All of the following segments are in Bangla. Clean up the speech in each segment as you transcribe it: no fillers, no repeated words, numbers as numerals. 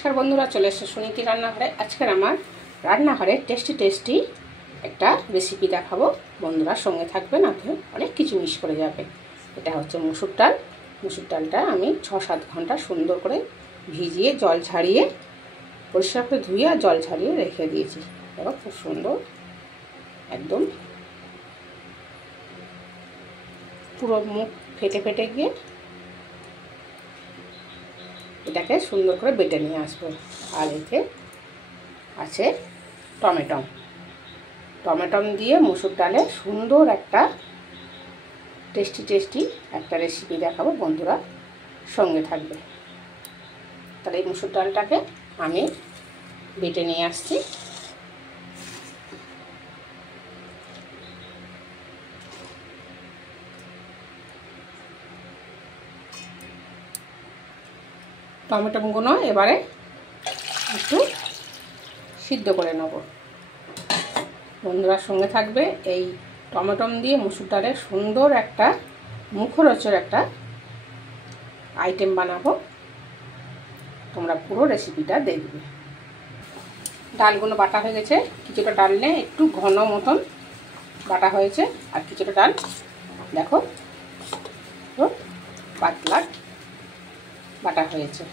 नमस्कार बंधुरा चले एসেছি सुनीति रान्नाघरे। आजकेर आमार रान्नाघरे टेस्टी একটা রেসিপি দেখাবো। বন্ধুরা সঙ্গে থাকবেন, আপনাদের অনেক কিছু মিস করে যাবে। এটা হচ্ছে মসুর ডাল। মসুর ডালটা আমি ৬-৭ ঘন্টা সুন্দর করে ভিজিয়ে জল ঝাড়িয়ে পরিষ্কার করে ধুয়ে আর জল ঝাড়িয়ে রেখে দিয়েছি। দেখো খুব সুন্দর একদম পুরো মুখ ফেটে ফেটে গিয়ে এটাকে সুন্দর করে বেটে নিয়ে আসবো। আর এতে আছে টমেটো দিয়ে মসুর ডালে সুন্দর একটা টেস্টি একটা রেসিপি দেখাবো। বন্ধুরা সঙ্গে থাকবে। তাহলে এই মসুর ডালটাকে আমি বেটে নিয়ে আসছি। টমেটোগুলো এবারে একটু সিদ্ধ করে নেব। বন্ধুরা সঙ্গে থাকবে। এই টমেটো দিয়ে মসুর ডালের সুন্দর একটা মুখরোচক একটা আইটেম বানাবো। তোমরা পুরো রেসিপিটা দেখবে। ডালগুলো বাটা হয়ে গেছে। কিছুটা ডাল নিয়ে একটু ঘন মতন বাটা হয়েছে, আর কিছুটা ডাল দেখো তো পাতলা বাটা হয়েছে।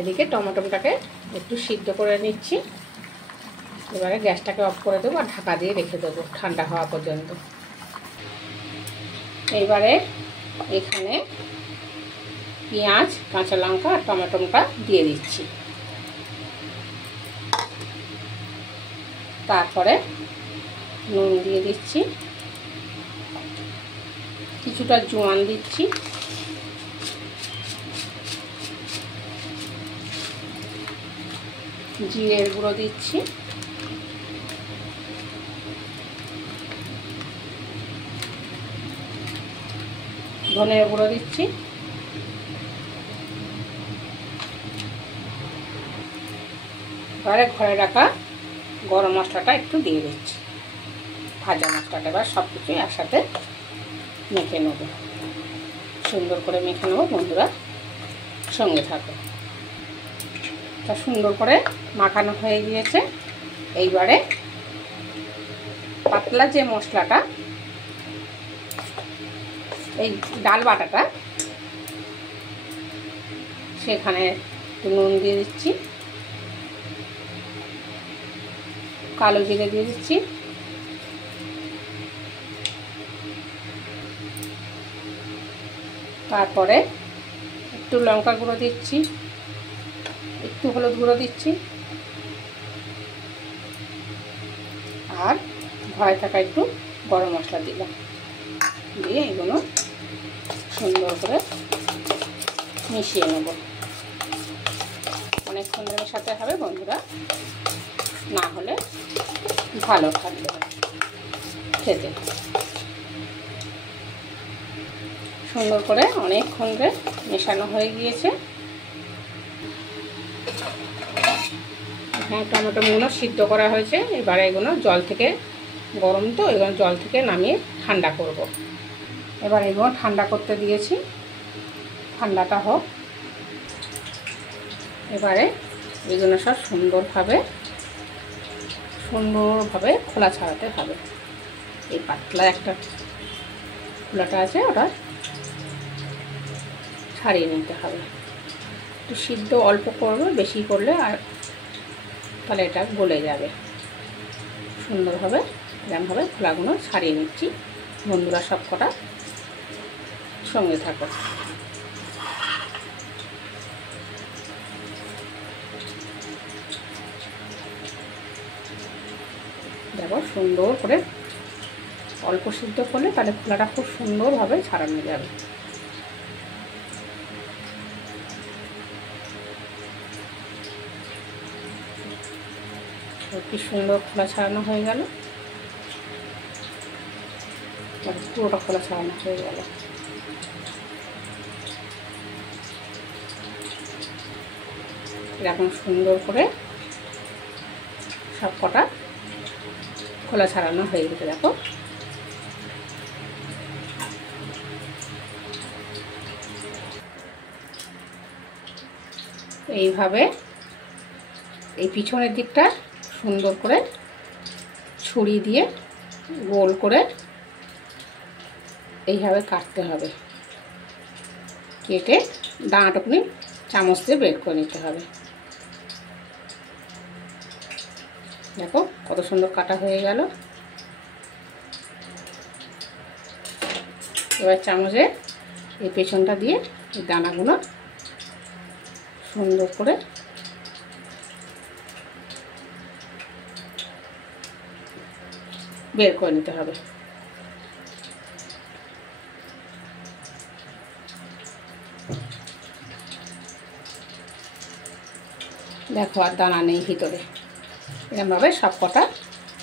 এদিকে টমেটোটাকে একটু সিদ্ধ করে নিচ্ছি। এবারে গ্যাসটাকে অফ করে দেবো আর ঢাকা দিয়ে রেখে দেবো ঠান্ডা হওয়া পর্যন্ত। এইবারে এখানে পেঁয়াজ, কাঁচা লঙ্কা আর টমেটোটা দিয়ে দিচ্ছি। তারপরে নুন দিয়ে দিচ্ছি, কিছুটা জোয়ান দিচ্ছি, জিরের গুঁড়ো দিচ্ছি, ধনের গুঁড়ো দিচ্ছি, এবারে ঘরে রাখা গরম মশলাটা একটু দিয়ে দিচ্ছি, ভাজা মশলাটা। এবার সব কিছু একসাথে মেখে নেব, সুন্দর করে মেখে নেব। বন্ধুরা সঙ্গে থাকো। তা সুন্দর করে মাখানো হয়ে গিয়েছে। এইবারে পাতলা যে মশলাটা, এই ডাল বাটাটা, সেখানে নুন দিয়ে দিচ্ছি, কালো জিরে দিয়ে দিচ্ছি, তারপরে একটু লঙ্কা গুঁড়ো দিচ্ছি, একটু হলুদ গুঁড়ো দিচ্ছি, আর ঘরে থাকা একটু গরম মশলা দিলাম। দিয়ে এগুলো সুন্দর করে মিশিয়ে নেব। অনেকক্ষণ মেশাতে হবে বন্ধুরা, না হলে ভালো থাকবে খেতে। সুন্দর করে অনেকক্ষণ মেশানো হয়ে গিয়েছে। হ্যাঁ, টমেটোগুলো সিদ্ধ করা হয়েছে। এবারে এগুলো জল থেকে, গরম তো, এগুলো জল থেকে নামিয়ে ঠান্ডা করব। এবার এগুলো ঠান্ডা করতে দিয়েছি, ঠান্ডাটা হোক। এবারে এগুলো সব সুন্দরভাবে খোলা ছাড়াতে হবে। এই পাতলা একটা খোলাটা আছে, ওটা ছাড়িয়ে নিতে হবে। একটু সিদ্ধ অল্প করবে, বেশি করলে আর তাহলে এটা গলে যাবে। সুন্দরভাবে এরকমভাবে খোলাগুলো ছাড়িয়ে নিচ্ছি। বন্ধুরা সব কটা সঙ্গে থাকো। দেখো সুন্দর করে অল্প সিদ্ধ করলে তাহলে খোলাটা খুব সুন্দরভাবে ছাড়ানো যাবে। কি সুন্দর খোলা ছাড়ানো হয়ে গেল, পুরোটা খোলা ছাড়ানো হয়ে গেল। এরকম সুন্দর করে সব কটা খোলা ছাড়ানো হয়ে গেছে। দেখো এইভাবে এই পিছনের দিকটা সুন্দর করে ছুরি দিয়ে গোল করে এইভাবে কাটতে হবে, কেটে দানাটুকুনি চামচ দিয়ে বের করে নিতে হবে। দেখো কত সুন্দর কাটা হয়ে গেল। এবার চামচে এই পেছনটা দিয়ে এই দানাগুলো সুন্দর করে বের করে নিতে হবে। দেখো আর দানা নেই ভিতরে। এরকমভাবে সব কটা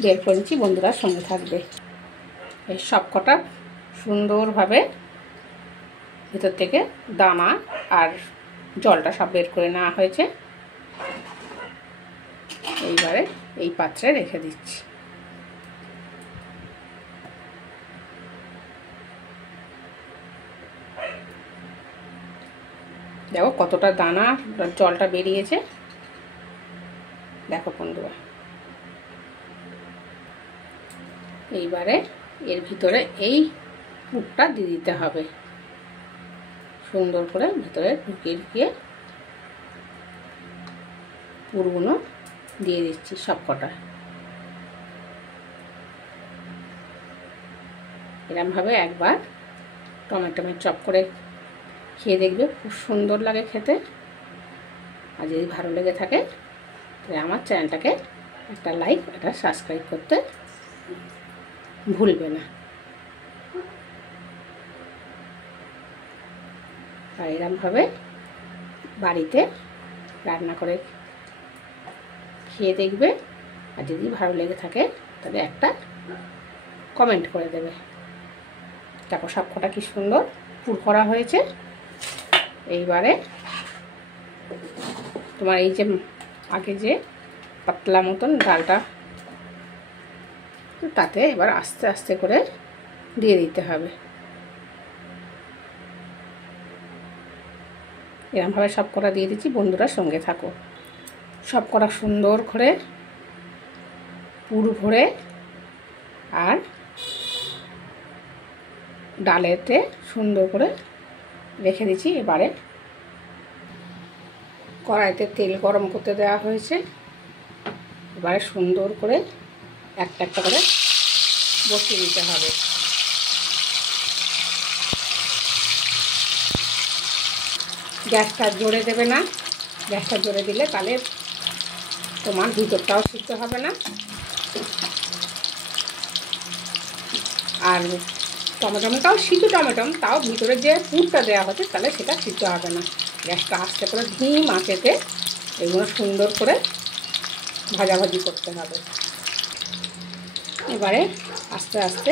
বের করে নিচ্ছি, বন্ধুরা সঙ্গে থাকবে। এই সব কটা সুন্দরভাবে ভিতর থেকে দানা আর জলটা সব বের করে নেওয়া হয়েছে। এইবারে এই পাত্রে রেখে দিচ্ছি। দেখো কতটা দানা জলটা বেরিয়েছে, দেখো বন্ধুরা। এইবারে এর ভিতরে এই পুরটা দিয়ে দিতে হবে, সুন্দর করে ভিতরে ঢুকিয়ে ঢুকিয়ে পুরগুলো দিয়ে দিচ্ছি সব কটা। এরকমভাবে একবার টমেটো চপ করে খেয়ে দেখবে, খুব সুন্দর লাগে খেতে। আর যদি ভালো লেগে থাকে তাহলে আমার চ্যানেলটাকে একটা লাইক, একটা সাবস্ক্রাইব করতে ভুলবে না। আর এরকমভাবে বাড়িতে রান্না করে খেয়ে দেখবে। আর যদি ভালো লেগে থাকে তাহলে একটা কমেন্ট করে দেবে। দেখো সব কটা কি সুন্দর পুর করা হয়েছে। এইবারে তোমার এই যে আগে যে পাতলা মতন ডালটা, তাতে এবার আস্তে আস্তে করে দিয়ে দিতে হবে। এরকমভাবে সব কটা দিয়ে দিচ্ছি, বন্ধুরা সঙ্গে থাকো। সব কটা সুন্দর করে পুর ভরে আর ডালেতে সুন্দর করে রেখে দিচ্ছি। এবারে কড়াইতে তেল গরম করতে দেওয়া হয়েছে। এবারে সুন্দর করে একটা একটা করে বসিয়ে দিতে হবে। গ্যাসটা জোরে দেবে না, গ্যাসটা জোরে দিলে তাহলে তোমার ভিতরটাও সিদ্ধ হবে না। আর টমেটোটাও সিদ্ধ টমেটো, তাও ভিতরে যে পুরটা দেওয়া হচ্ছে তাহলে সেটা সিদ্ধ হবে না। গ্যাসটা আস্তে করে ধিম আঁচেতে এগুলো সুন্দর করে ভাজাভাজি করতে হবে। এবারে আস্তে আস্তে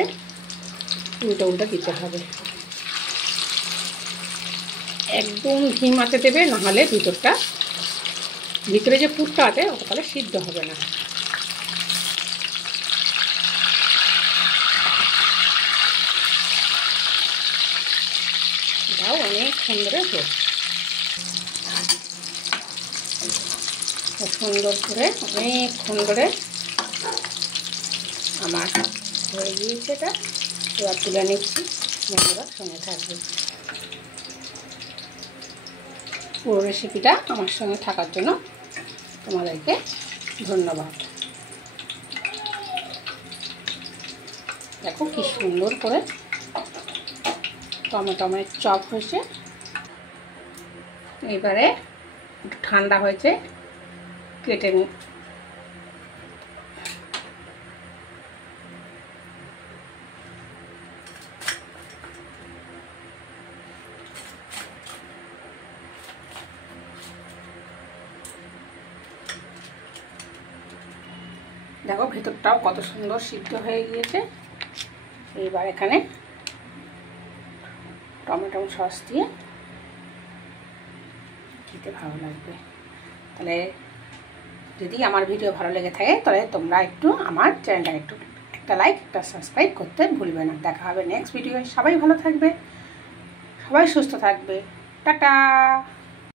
উল্টো উল্টো দিতে হবে। একদম ধিম আঁচে দেবে, নাহলে ভিতরে যে পুরটা আছে ওটা তাহলে সিদ্ধ হবে না। এটাও অনেকক্ষণ ধরে হোক, সুন্দর করে অনেকক্ষণ ধরে আমার হয়ে গিয়েছে। এটা এবার তুলে নিচ্ছি, বন্ধুরা সঙ্গে থাকবে। পুরো রেসিপিটা আমার সঙ্গে থাকার জন্য তোমাদেরকে ধন্যবাদ। দেখো কি সুন্দর করে টমেটোমের চপ হয়েছে। এবারে একটু ঠান্ডা হয়েছে, কেটে নিই। দেখো ভেতরটাও কত সুন্দর সিদ্ধ হয়ে গিয়েছে। এইবার এখানে টমেটো সস দিয়ে খেতে ভালো লাগবে। তাহলে যদি আমার ভিডিও ভালো লেগে থাকে তাহলে তোমরা একটু আমার চ্যানেলটা একটু একটা লাইক, একটা সাবস্ক্রাইব করতে ভুলবে না। দেখা হবে নেক্সট ভিডিও। সবাই ভালো থাকবে, সবাই সুস্থ থাকবে। টাটা।